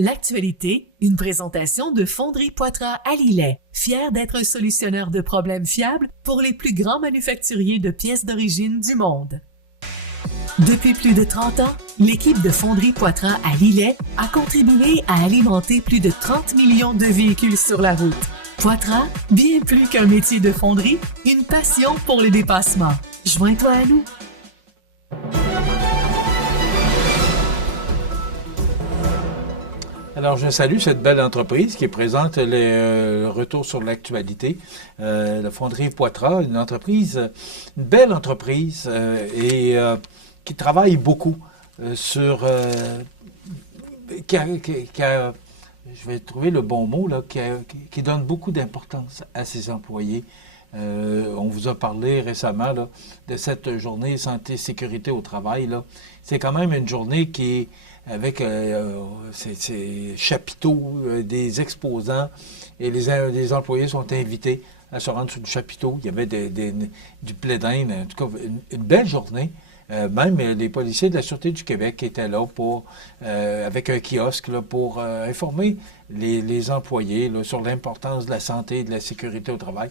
L'actualité, une présentation de Fonderie Poitras à Lillet, fier d'être un solutionneur de problèmes fiables pour les plus grands manufacturiers de pièces d'origine du monde. Depuis plus de 30 ans, l'équipe de Fonderie Poitras à Lillet a contribué à alimenter plus de 30 millions de véhicules sur la route. Poitras, bien plus qu'un métier de fonderie, une passion pour les dépassements. Joins-toi à nous. Alors, je salue cette belle entreprise qui présente le retour sur l'actualité. La Fonderie Poitras, une belle entreprise qui travaille beaucoup sur... je vais trouver le bon mot, là, qui donne beaucoup d'importance à ses employés. On vous a parlé récemment là, de cette journée santé-sécurité au travail. Là. C'est quand même une journée qui est avec ces chapiteaux, des exposants, et les employés sont invités à se rendre sur le chapiteau. Il y avait du plaidin, en tout cas une belle journée. Même les policiers de la Sûreté du Québec étaient là avec un kiosque là, pour informer les employés là, sur l'importance de la santé et de la sécurité au travail.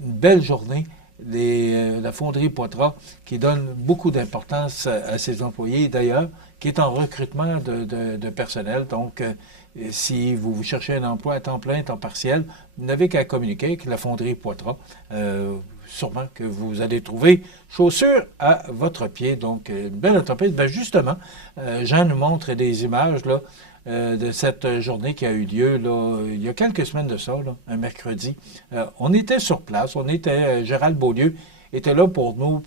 Une belle journée. La Fonderie Poitras qui donne beaucoup d'importance à ses employés, d'ailleurs, qui est en recrutement de personnel. Donc, si vous cherchez un emploi à temps plein, temps partiel, vous n'avez qu'à communiquer avec la Fonderie Poitras. Sûrement que vous allez trouver chaussures à votre pied. Donc, une belle entreprise. Ben justement, Jean nous montre des images là, de cette journée qui a eu lieu là, il y a quelques semaines de ça, là, un mercredi. On était sur place. Gérald Beaulieu était là pour nous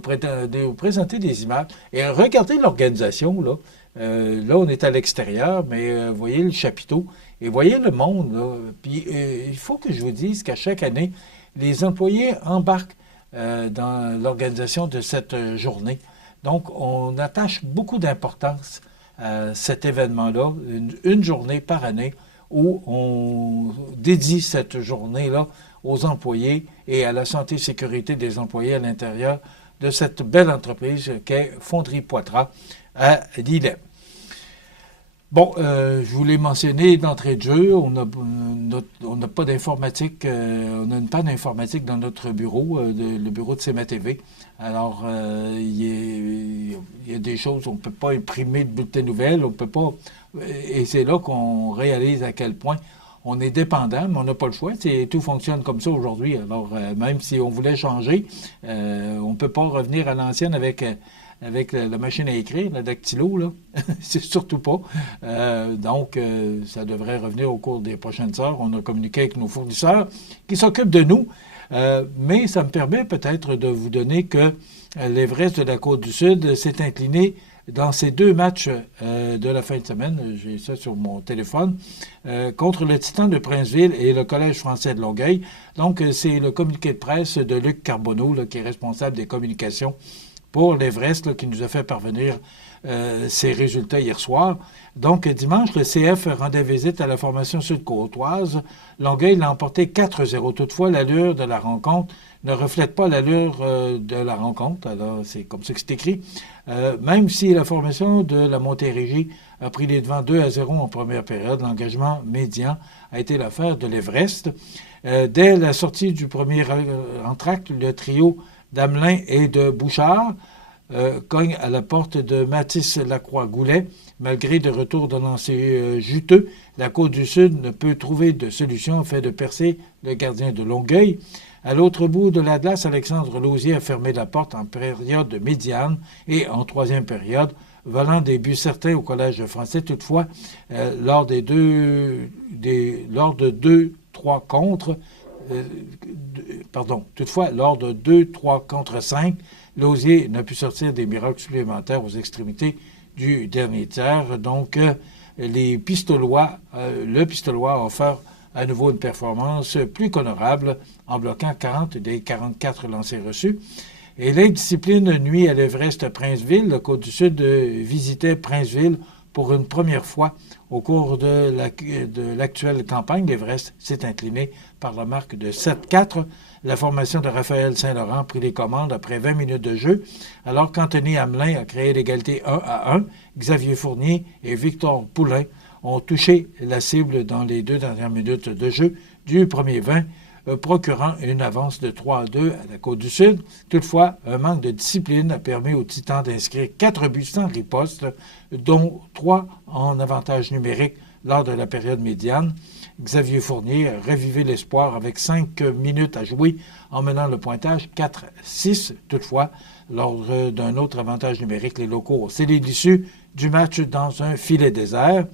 présenter des images. Et regardez l'organisation, là. Là, on est à l'extérieur, mais voyez le chapiteau et voyez le monde, là. Puis, il faut que je vous dise qu'à chaque année, les employés embarquent dans l'organisation de cette journée. Donc, on attache beaucoup d'importance à cet événement-là, une journée par année où on dédie cette journée-là aux employés et à la santé et sécurité des employés à l'intérieur de cette belle entreprise qu'est Fonderie Poitras à Lillet. Bon, je vous l'ai mentionné d'entrée de jeu, on n'a pas d'informatique, on a une panne informatique dans notre bureau, le bureau de CMA-TV. Alors, il y a des choses, on ne peut pas imprimer de bulletins de nouvelles, on peut pas, et c'est là qu'on réalise à quel point on est dépendant, mais on n'a pas le choix. Tout fonctionne comme ça aujourd'hui. Alors, même si on voulait changer, on ne peut pas revenir à l'ancienne avec la machine à écrire, la dactylo, là. C'est surtout pas. Donc, ça devrait revenir au cours des prochaines heures. On a communiqué avec nos fournisseurs qui s'occupent de nous. Mais ça me permet peut-être de vous donner que l'Everest de la Côte-du-Sud s'est incliné dans ces deux matchs de la fin de semaine, j'ai ça sur mon téléphone, contre le Titan de Princeville et le Collège français de Longueuil. Donc, c'est le communiqué de presse de Luc Carbonneau, là, qui est responsable des communications pour l'Everest, là, qui nous a fait parvenir ses résultats hier soir. Donc, dimanche, le CF rendait visite à la formation sud-côtoise. Longueuil l'a emporté 4-0. Toutefois, l'allure de la rencontre ne reflète pas l'allure de la rencontre. Alors, c'est comme ça que c'est écrit. Même si la formation de la Montérégie a pris les devants 2-0 en première période, l'engagement médian a été l'affaire de l'Everest. Dès la sortie du premier entracte, le trio d'Amelin et de Bouchard cogne à la porte de Mathis Lacroix-Goulet. Malgré de retours de lancers juteux, la Côte-du-Sud ne peut trouver de solution au fait de percer le gardien de Longueuil. À l'autre bout de la glace, Alexandre Lausier a fermé la porte en période médiane et en troisième période, volant des buts certains au Collège français. Toutefois, lors de 2-3 contre 5, Lausier n'a pu sortir des miracles supplémentaires aux extrémités du dernier tiers. Donc, le Pistolois a offert à nouveau une performance plus qu'honorable en bloquant 40 des 44 lancers reçus. Et l'indiscipline nuit à l'Everest Princeville. Le Côte-du-Sud visitait Princeville Pour une première fois au cours de l'actuelle campagne, l'Everest s'est incliné par la marque de 7-4. La formation de Raphaël Saint-Laurent prit les commandes après 20 minutes de jeu, alors qu'Anthony Hamelin a créé l'égalité 1-1. Xavier Fournier et Victor Poulain ont touché la cible dans les 2 dernières minutes de jeu du premier 20, procurant une avance de 3-2 à la Côte-du-Sud. Toutefois, un manque de discipline a permis aux Titans d'inscrire 4 buts sans riposte, dont 3 en avantage numérique lors de la période médiane. Xavier Fournier a revivé l'espoir avec 5 minutes à jouer en menant le pointage 4-6. Toutefois, lors d'un autre avantage numérique, les locaux ont scellé l'issue du match dans un filet désert.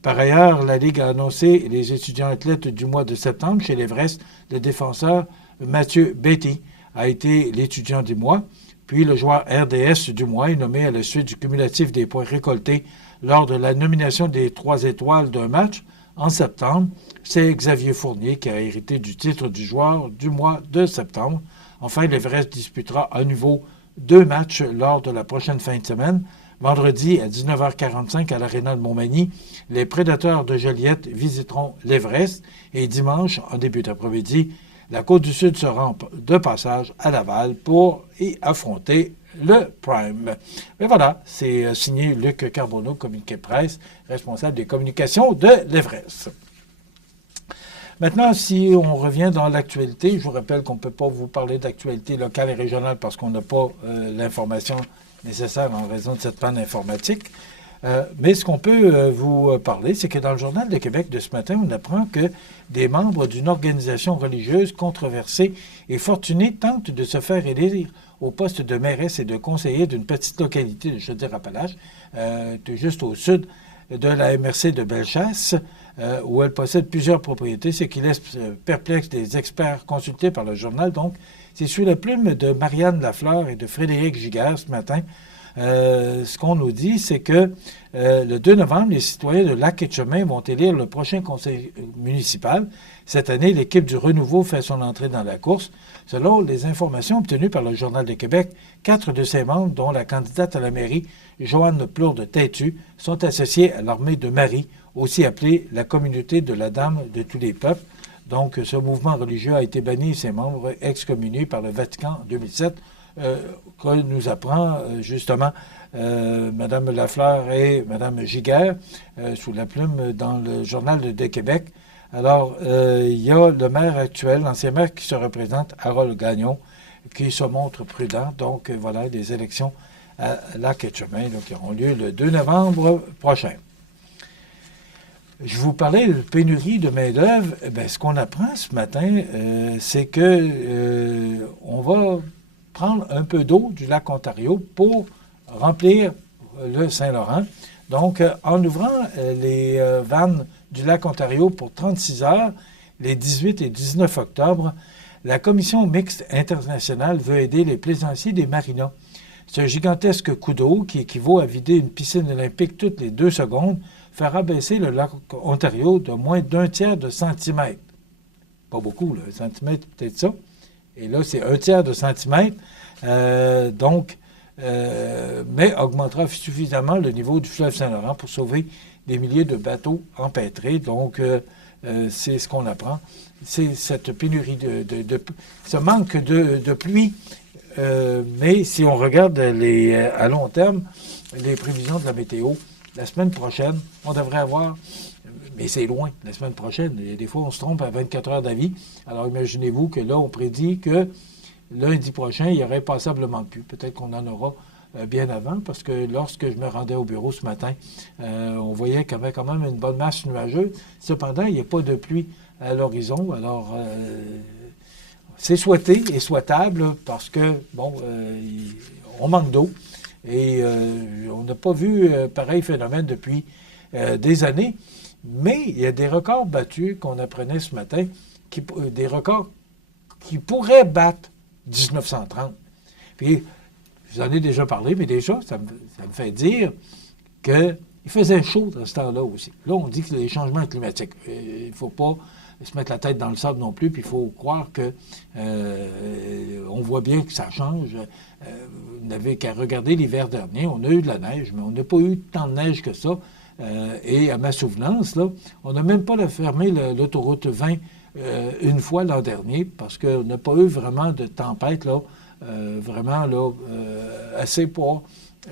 Par ailleurs, la Ligue a annoncé les étudiants athlètes du mois de septembre chez l'Everest. Le défenseur Mathieu Beatty a été l'étudiant du mois. Puis le joueur RDS du mois est nommé à la suite du cumulatif des points récoltés lors de la nomination des 3 étoiles d'un match. En septembre, c'est Xavier Fournier qui a hérité du titre du joueur du mois de septembre. Enfin, l'Everest disputera à nouveau 2 matchs lors de la prochaine fin de semaine. Vendredi à 19h45 à l'Aréna de Montmagny, les Prédateurs de Joliette visiteront l'Everest et dimanche, en début d'après-midi, la Côte-du-Sud se rend de passage à Laval pour y affronter le Prime. Mais voilà, c'est signé Luc Carbonneau, communiqué de presse, responsable des communications de l'Everest. Maintenant, si on revient dans l'actualité, je vous rappelle qu'on ne peut pas vous parler d'actualité locale et régionale parce qu'on n'a pas l'information nécessaire en raison de cette panne informatique. Mais ce qu'on peut vous parler, c'est que dans le Journal de Québec de ce matin, on apprend que des membres d'une organisation religieuse controversée et fortunée tentent de se faire élire au poste de mairesse et de conseiller d'une petite localité de Chaudière-Appalaches, juste au sud de la MRC de Bellechasse, où elle possède plusieurs propriétés, ce qui laisse perplexe les experts consultés par le journal. Donc, c'est sous la plume de Marianne Lafleur et de Frédéric Giguère ce matin. Ce qu'on nous dit, c'est que le 2 novembre, les citoyens de Lac-Etchemin vont élire le prochain conseil municipal. Cette année, l'équipe du Renouveau fait son entrée dans la course. Selon les informations obtenues par le Journal de Québec, 4 de ses membres, dont la candidate à la mairie, Joanne Plourde-Têtu, sont associés à l'armée de Marie, aussi appelée la communauté de la Dame de tous les peuples. Donc, ce mouvement religieux a été banni et ses membres excommuniés par le Vatican en 2007, que nous apprend justement Mme Lafleur et Mme Giguère, sous la plume dans le Journal de Québec. Alors, il y a le maire actuel, l'ancien maire qui se représente, Harold Gagnon, qui se montre prudent. Donc, voilà, les élections à Lac-Etchemin qui auront lieu le 2 novembre prochain. Je vous parlais de pénurie de main-d'œuvre. Ce qu'on apprend ce matin, c'est que on va prendre un peu d'eau du lac Ontario pour remplir le Saint-Laurent. Donc, en ouvrant les vannes du lac Ontario pour 36 heures, les 18 et 19 octobre, la Commission mixte internationale veut aider les plaisanciers des marinas. C'est un gigantesque coup d'eau qui équivaut à vider une piscine olympique toutes les 2 secondes, fera baisser le lac Ontario de moins d'1/3 de centimètre. Pas beaucoup, là, un centimètre, peut-être ça. Et là, c'est 1/3 de centimètre. Mais augmentera suffisamment le niveau du fleuve Saint-Laurent pour sauver des milliers de bateaux empêtrés. Donc, c'est ce qu'on apprend. C'est cette pénurie ce manque de pluie. Mais si on regarde à long terme, les prévisions de la météo, la semaine prochaine, on devrait avoir, mais c'est loin, la semaine prochaine, et des fois on se trompe à 24 heures d'avis. Alors imaginez-vous que là, on prédit que lundi prochain, il y aurait passablement de pluie. Peut-être qu'on en aura bien avant, parce que lorsque je me rendais au bureau ce matin, on voyait qu'il y avait quand même une bonne masse nuageuse. Cependant, il n'y a pas de pluie à l'horizon. Alors, c'est souhaité et souhaitable parce que, on manque d'eau. Et on n'a pas vu pareil phénomène depuis des années. Mais il y a des records battus qu'on apprenait ce matin, des records qui pourraient battre 1930. Puis, je vous en ai déjà parlé, mais déjà, ça me fait dire qu'il faisait chaud dans ce temps-là aussi. Là, on dit que les changements climatiques. Il ne faut pas se mettre la tête dans le sable non plus, puis il faut croire que on voit bien que ça change. Vous n'avez qu'à regarder l'hiver dernier. On a eu de la neige, mais on n'a pas eu tant de neige que ça. Et à ma souvenance, là, on n'a même pas fermé l'autoroute 20 une fois l'an dernier parce qu'on n'a pas eu vraiment de tempête, là, vraiment là, assez pour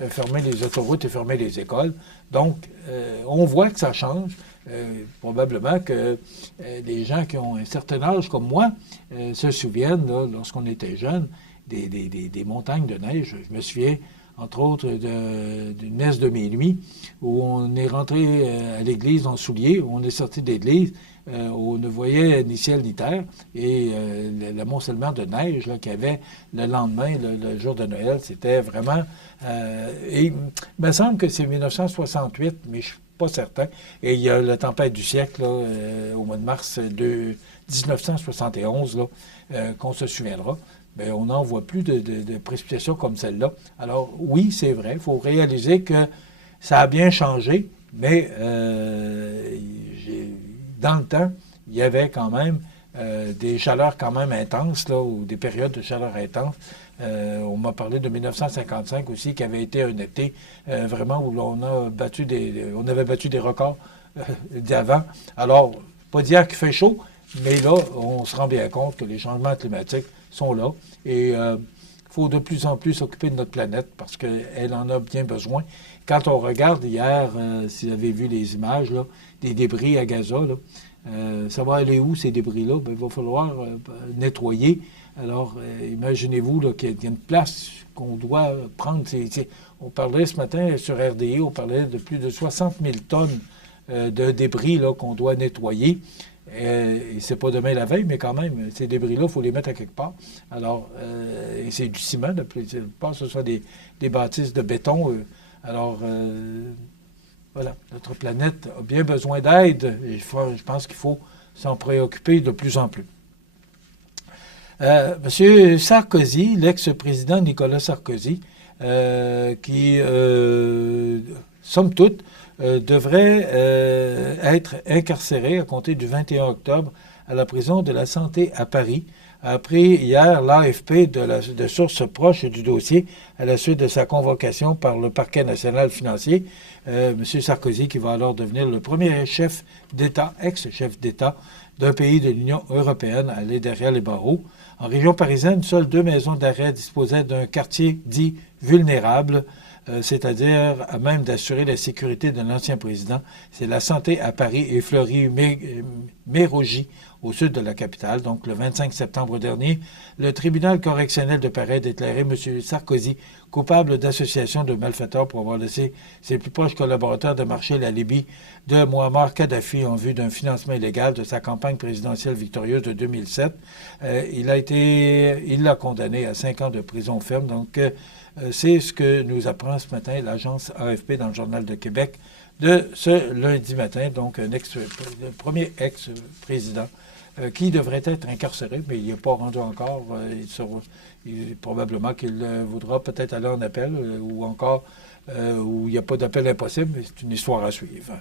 fermer les autoroutes et fermer les écoles. Donc, on voit que ça change. Probablement que les gens qui ont un certain âge comme moi se souviennent, là, lorsqu'on était jeune, des montagnes de neige. Je me souviens, entre autres, d'une messe de minuit où on est rentré à l'église en souliers, où on est sorti de l'église, où on ne voyait ni ciel ni terre, et l'amoncellement de neige qu'il y avait le lendemain, le jour de Noël, c'était vraiment... et il me semble que c'est 1968, mais je ne suis pas certain. Et il y a la tempête du siècle, là, au mois de mars 1971, là, qu'on se souviendra. Bien, on n'en voit plus de précipitations comme celle-là. Alors, oui, c'est vrai, il faut réaliser que ça a bien changé, mais dans le temps, il y avait quand même des chaleurs quand même intenses, là, ou des périodes de chaleur intenses. On m'a parlé de 1955 aussi, qui avait été un été vraiment où on avait battu des records d'avant. Alors, pas dire qu'il fait chaud, mais là, on se rend bien compte que les changements climatiques sont là. Et il faut de plus en plus s'occuper de notre planète parce qu'elle en a bien besoin. Quand on regarde hier, si vous avez vu les images là, des débris à Gaza, là, ça va aller où ces débris-là? Bien, il va falloir nettoyer. Alors, imaginez-vous là, qu'il y a une place qu'on doit prendre. On parlait ce matin sur RDI, on parlait de plus de 60 000 tonnes de débris là, qu'on doit nettoyer. Et c'est pas demain la veille, mais quand même, ces débris-là, il faut les mettre à quelque part. Alors, et c'est du ciment, la plupart, ce sont des bâtisses de béton. Alors, voilà, notre planète a bien besoin d'aide. Et je pense qu'il faut s'en préoccuper de plus en plus. M. Sarkozy, l'ex-président Nicolas Sarkozy, qui, somme toute, devrait être incarcéré à compter du 21 octobre à la prison de la Santé à Paris, a appris hier l'AFP de sources proches du dossier à la suite de sa convocation par le parquet national financier. M. Sarkozy qui va alors devenir le premier chef d'État, ex-chef d'État d'un pays de l'Union européenne à aller derrière les barreaux. En région parisienne, seules 2 maisons d'arrêt disposaient d'un quartier dit vulnérable, c'est-à-dire à même d'assurer la sécurité de l'ancien président. C'est la Santé à Paris et Fleury-Mérogis, au sud de la capitale. Donc, le 25 septembre dernier, le tribunal correctionnel de Paris a déclaré M. Sarkozy coupable d'association de malfaiteurs pour avoir laissé ses plus proches collaborateurs démarcher la Libye de Mouammar Kadhafi en vue d'un financement illégal de sa campagne présidentielle victorieuse de 2007. Il l'a condamné à 5 ans de prison ferme. Donc, c'est ce que nous apprend ce matin l'agence AFP dans le Journal de Québec de ce lundi matin. Donc, le premier ex-président qui devrait être incarcéré, mais il n'est pas rendu encore. Probablement qu'il voudra peut-être aller en appel ou encore où il n'y a pas d'appel impossible, mais c'est une histoire à suivre.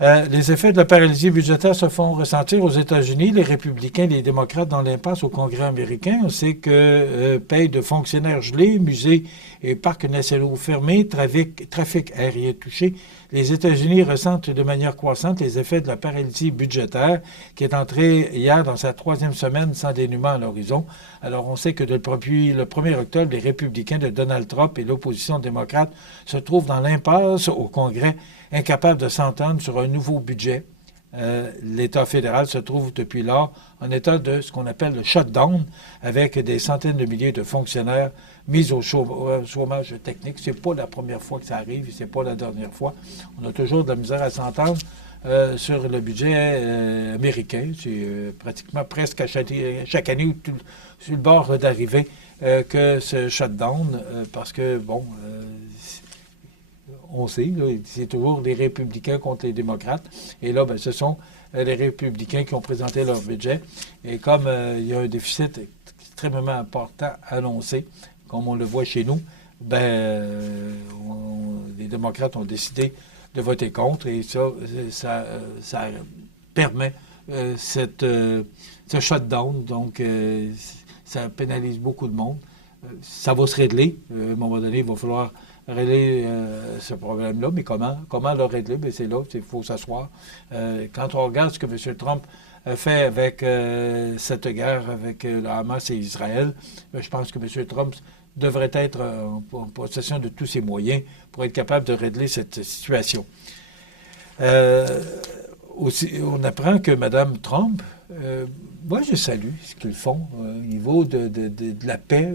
Les effets de la paralysie budgétaire se font ressentir aux États-Unis. Les républicains et les démocrates dans l'impasse au Congrès américain. On sait que paye de fonctionnaires gelés, musées et parcs nationaux fermés, trafic aérien touché. Les États-Unis ressentent de manière croissante les effets de la paralysie budgétaire qui est entrée hier dans sa 3e semaine sans dénouement à l'horizon. Alors, on sait que depuis le 1er octobre, les républicains de Donald Trump et l'opposition démocrate se trouvent dans l'impasse au Congrès, incapables de s'entendre sur un nouveau budget. L'État fédéral se trouve depuis lors en état de ce qu'on appelle le shutdown, avec des centaines de milliers de fonctionnaires mis au chômage technique. C'est pas la première fois que ça arrive et c'est pas la dernière fois. On a toujours de la misère à s'entendre sur le budget américain. C'est pratiquement presque à chaque année sur le bord d'arriver que ce shutdown, parce que, bon... on sait, là, c'est toujours les républicains contre les démocrates. Et là, ben, ce sont les républicains qui ont présenté leur budget. Et comme il y a un déficit extrêmement important annoncé, comme on le voit chez nous, ben, les démocrates ont décidé de voter contre. Et ça permet ce shutdown. Donc, ça pénalise beaucoup de monde. Ça va se régler. À un moment donné, il va falloir régler ce problème-là. Mais comment le régler? Bien, c'est là, il faut s'asseoir. Quand on regarde ce que M. Trump a fait avec cette guerre avec le Hamas et Israël, bien, je pense que M. Trump devrait être en possession de tous ses moyens pour être capable de régler cette situation. Aussi, on apprend que Mme Trump, moi je salue ce qu'ils font au niveau de la paix.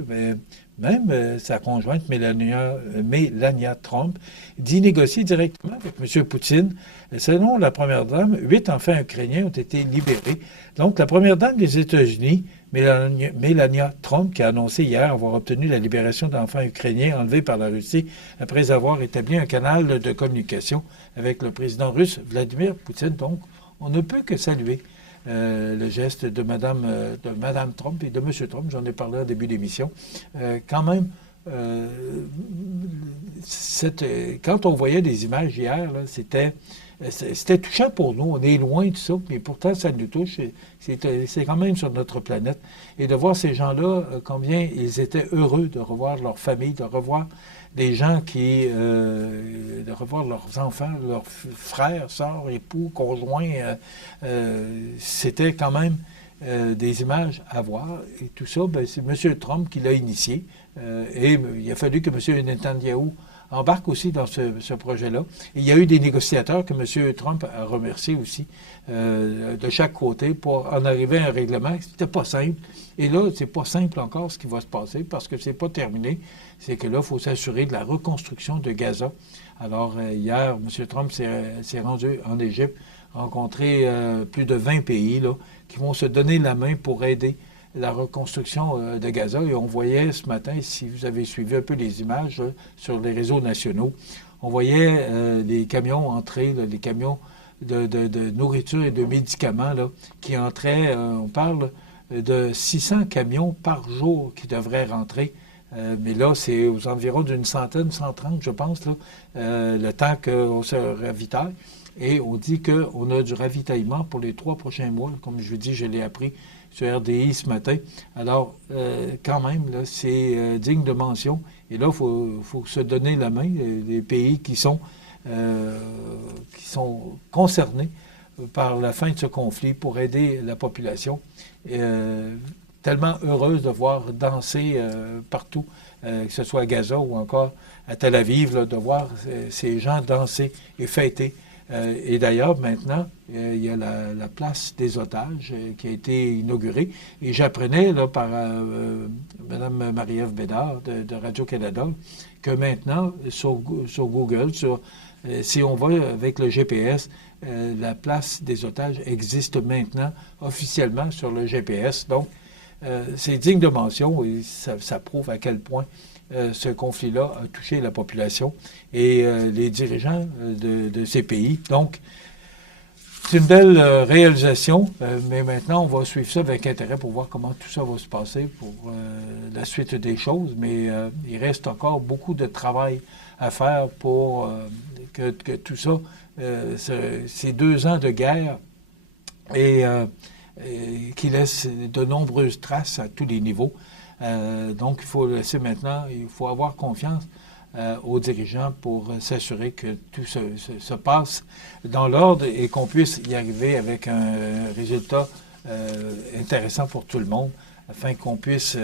Même sa conjointe Melania Trump dit négocier directement avec M. Poutine. Selon la première dame, 8 enfants ukrainiens ont été libérés. Donc la première dame des États-Unis, Melania Trump, qui a annoncé hier avoir obtenu la libération d'enfants ukrainiens enlevés par la Russie après avoir établi un canal de communication avec le président russe Vladimir Poutine. Donc, on ne peut que saluer le geste de Mme Trump et de M. Trump. J'en ai parlé au début d'émission. Quand même, quand on voyait des images hier, là, c'était touchant pour nous. On est loin de ça, mais pourtant, ça nous touche. C'est quand même sur notre planète. Et de voir ces gens-là, combien ils étaient heureux de revoir leur famille, de revoir des gens de revoir leurs enfants, leurs frères, sœurs, époux, conjoints. C'était quand même des images à voir. Et tout ça, ben, c'est M. Trump qui l'a initié. Et il a fallu que M. Netanyahu embarque aussi dans ce projet-là. Et il y a eu des négociateurs que M. Trump a remerciés aussi de chaque côté pour en arriver à un règlement. C'était pas simple. Et là, c'est pas simple encore ce qui va se passer parce que c'est pas terminé. C'est que là, il faut s'assurer de la reconstruction de Gaza. Alors, hier, M. Trump s'est rendu en Égypte, rencontré plus de 20 pays là, qui vont se donner la main pour aider la reconstruction de Gaza. Et on voyait ce matin, si vous avez suivi un peu les images sur les réseaux nationaux, on voyait les camions entrer, là, les camions de nourriture et de médicaments là, qui entraient. On parle de 600 camions par jour qui devraient rentrer. Mais là, c'est aux environs d'une centaine, 130, je pense, là, le temps qu'on se ravitaille. Et on dit qu'on a du ravitaillement pour les 3 prochains mois. Comme je vous dis, je l'ai appris sur RDI ce matin. Alors, quand même, là, c'est digne de mention. Et là, il faut se donner la main, les pays qui sont concernés par la fin de ce conflit pour aider la population. Tellement heureuse de voir danser partout, que ce soit à Gaza ou encore à Tel Aviv, là, de voir ces gens danser et fêter. Et d'ailleurs, maintenant, il y a la place des otages qui a été inaugurée. Et j'apprenais là, par Mme Marie-Ève Bédard de Radio-Canada que maintenant, sur Google, si on va avec le GPS, la place des otages existe maintenant officiellement sur le GPS. Donc, c'est digne de mention et ça prouve à quel point ce conflit-là a touché la population et les dirigeants de ces pays. Donc, c'est une belle réalisation, mais maintenant, on va suivre ça avec intérêt pour voir comment tout ça va se passer pour la suite des choses. Mais il reste encore beaucoup de travail à faire pour que tout ça, ces 2 ans de guerre, et qui laissent de nombreuses traces à tous les niveaux. Donc, il faut laisser maintenant, il faut avoir confiance aux dirigeants pour s'assurer que tout se passe dans l'ordre et qu'on puisse y arriver avec un résultat intéressant pour tout le monde, afin qu'on puisse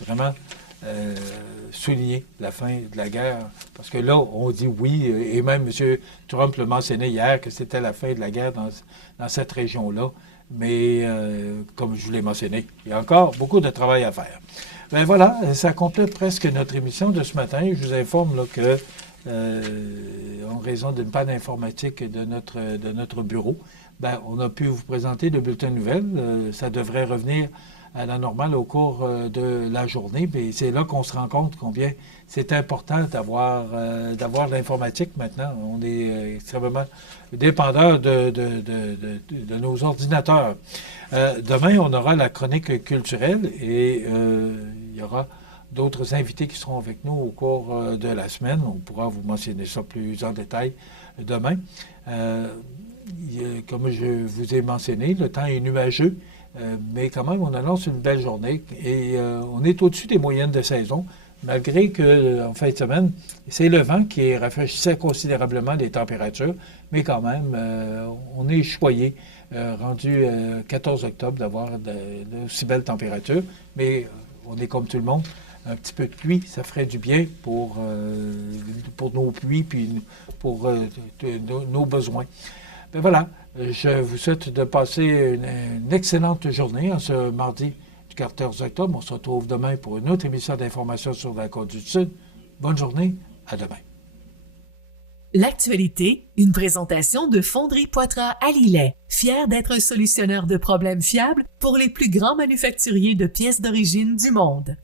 vraiment souligner la fin de la guerre. Parce que là, on dit oui, et même M. Trump le mentionnait hier, que c'était la fin de la guerre dans cette région-là. Mais, comme je vous l'ai mentionné, il y a encore beaucoup de travail à faire. Bien voilà, ça complète presque notre émission de ce matin. Je vous informe là, que, en raison d'une panne informatique de notre bureau, ben, on a pu vous présenter le bulletin de nouvelles. Ça devrait revenir à la normale au cours de la journée, mais c'est là qu'on se rend compte combien c'est important d'avoir l'informatique maintenant. On est extrêmement dépendant de nos ordinateurs. Demain, on aura la chronique culturelle et il y aura d'autres invités qui seront avec nous au cours de la semaine. On pourra vous mentionner ça plus en détail demain. Comme je vous ai mentionné, le temps est nuageux. Mais quand même, on annonce une belle journée et on est au-dessus des moyennes de saison. malgré qu'en fin de semaine, c'est le vent qui rafraîchissait considérablement les températures, mais quand même, on est choyé, rendu 14 octobre, d'avoir de aussi belles températures, mais on est comme tout le monde. Un petit peu de pluie, ça ferait du bien pour nos pluies puis pour nos besoins. Ben voilà, je vous souhaite de passer une excellente journée en ce mardi du 14 octobre. On se retrouve demain pour une autre émission d'information sur la Côte du Sud. Bonne journée, à demain. L'actualité, une présentation de Fonderie Poitras à Lillet, fier d'être un solutionneur de problèmes fiables pour les plus grands manufacturiers de pièces d'origine du monde.